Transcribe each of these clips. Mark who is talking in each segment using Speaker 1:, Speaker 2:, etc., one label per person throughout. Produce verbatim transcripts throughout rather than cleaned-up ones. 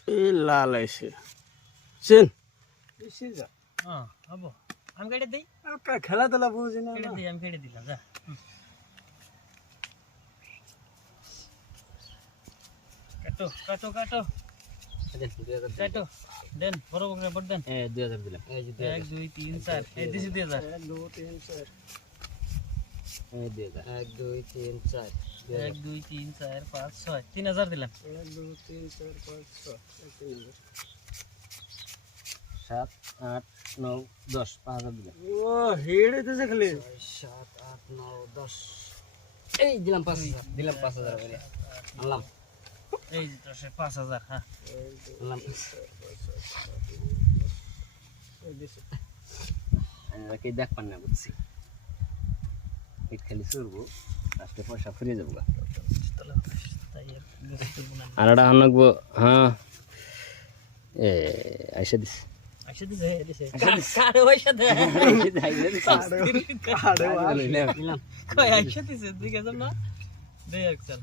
Speaker 1: এই লাল আইছে চেন বেশি যা
Speaker 2: হ্যাঁ হবো আমি কেটে দেই
Speaker 1: আর কা খেলাধুলা বুঝি না
Speaker 2: কেটে দিই আমি কেটে দিলাম যা কাটো কাটো কাটো কাটো দেন বড় বড় বড় দেন
Speaker 3: এ দুই হাজার দিলাম এই যে
Speaker 2: এক দুই তিন চার এই দিছি দুই হাজার
Speaker 1: এক দুই তিন চার
Speaker 3: এই দুই হাজার এক দুই তিন চার
Speaker 2: এক দুই তিন চার পাঁচ ছয় তিন হাজার দিলাম
Speaker 1: এক দুই তিন চার পাঁচ ছয় তিন হাজার
Speaker 3: সাত আট নয় দশ পাঁচ হাজার দিলাম
Speaker 1: ও হেড হইতেছে খালি
Speaker 3: সাত আট নয় দশ এই দিলাম পাঁচ হাজার দিলাম পাঁচ হাজার করে আনলাম
Speaker 2: এই যে দশের পাঁচ হাজার হ্যাঁ
Speaker 3: আনলাম আমরা কি দেখ পান না বুঝছি এই খালি চুরবো আজকে পয়সা ফুরিয়ে যাবো
Speaker 2: তাই আর বুঝতে পারবো না
Speaker 3: আর একটা আনবো হ্যাঁ এ আইসা দিস
Speaker 2: আইসা দিছে দিছে কারে পয়সা দে
Speaker 3: নিলাম
Speaker 2: কই আইসা দিছে দুই হাজার না দে একজন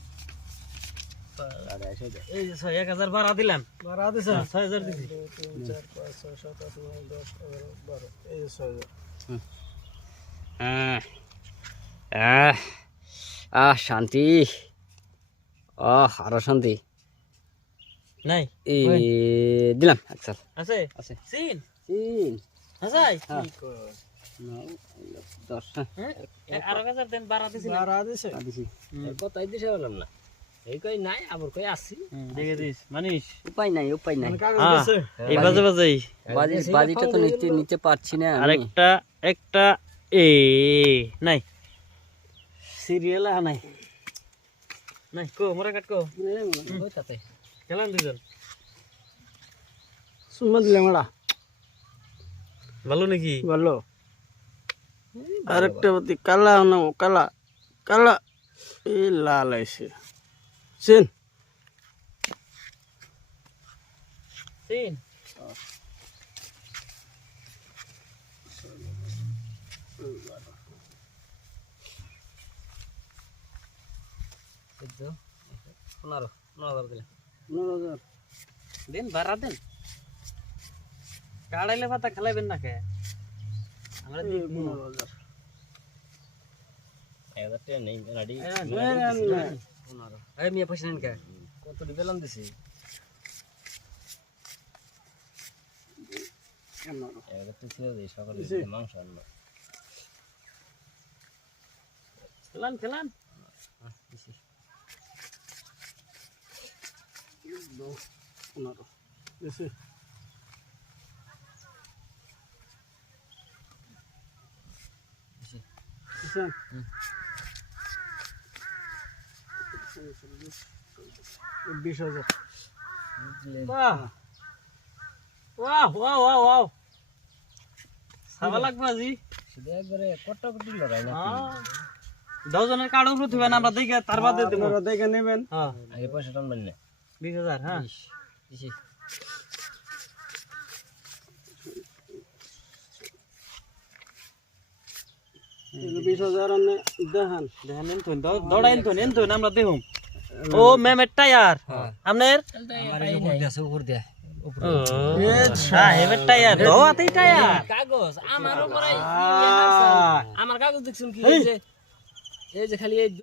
Speaker 3: আরে আইসা দে
Speaker 2: এই যে ছয় এক হাজার ভাড়া দিলাম
Speaker 1: বাড়া দিছে
Speaker 2: ছয় হাজার দিছি
Speaker 1: দুই তিন চার পাঁচ ছয় সাত আট নয় দশ এগারো বারো এই যে ছয় হাজার
Speaker 3: আহ আহ আহ শান্তি আহ আরো শান্তি
Speaker 2: নাই
Speaker 3: এই দিলাম আচ্ছা
Speaker 2: আছে
Speaker 3: আছে
Speaker 2: সিন
Speaker 3: তিন
Speaker 2: আছে
Speaker 3: হ্যাঁ নয় দশ হ্যাঁ
Speaker 2: আর এক হাজার দেন ভাড়া দিছি না
Speaker 1: বাড়া দিছে
Speaker 3: দিছি কথাই দিছে বললাম না এই কই নাই আবার কই আসি
Speaker 2: দেখে দিস মানিস
Speaker 3: উপায় নাই উপায় নাই
Speaker 1: কাগজ
Speaker 2: হ্যাঁ
Speaker 1: দিছে
Speaker 2: এই বাজে বাজেই
Speaker 3: বাজি বাজিটা তো নিতে নিতে পারছি না আমি।
Speaker 2: আরেকটা একটা এ নাই সিরিয়াল আ নাই নাই কো মোরা কাট কো
Speaker 3: ওই তাতে
Speaker 2: খেলাম দুজন
Speaker 1: সুম্মা দিলে মারা
Speaker 2: ভালো নাকি
Speaker 1: ভালো আরেকটা বতি কালা না কালা কালা এই লাল আইছে চেন
Speaker 2: সিন
Speaker 3: চোদ্দ পনেরো পনেরো হাজার দিলাম
Speaker 1: পনেরো হাজার
Speaker 2: দেন ভাড়া দেন কাড়াইলে পাতা খেলাইবেন না কে আমরা
Speaker 1: এই পনেরো হাজার
Speaker 3: এক হাজার টাকা নেই রেডি
Speaker 2: পনেরো
Speaker 3: এই মিয়া পয়সা নেন কে কত দিলাম দিছি
Speaker 1: পনেরো
Speaker 3: এক হাজার টাকা ছিল দিই সকালে
Speaker 1: দিছি।
Speaker 3: মাংস আনলো
Speaker 2: খেলান খেলান
Speaker 3: দিছি
Speaker 1: পনেরো দিছে
Speaker 3: দিছি
Speaker 1: দিছেন বিশ হাজার
Speaker 2: বাহ বাহ ওয়াও ওয়াও ওয়াও সাবা লাগবে আজি
Speaker 3: শুধু একবারে কটকটি লড়াই না
Speaker 2: দশজনের কার্ড উপরে থিবেন আমরা দেখে তার বাদে দেবো
Speaker 1: আপনারা দেখে নেবেন
Speaker 2: হ্যাঁ
Speaker 3: আগে পয়সা টানবেন না
Speaker 2: বিশ হাজার হ্যাঁ
Speaker 3: দিছি
Speaker 1: বিশ হাজার আপনি দেখান
Speaker 2: দেখেন এন তো দৌড়াইন তো এন তো আমরা দেখুম ও মেমের টায়ার আপনার
Speaker 3: আমার এই উপর দিয়ে আছে উপর দিয়ে
Speaker 2: ও হ্যাঁ হেমের টায়ার দোয়াতেই টায়ার
Speaker 3: কাগজ আমার উপরে
Speaker 2: আহ
Speaker 3: আমার কাগজ দেখছেন কি এই যে এই যে খালি এই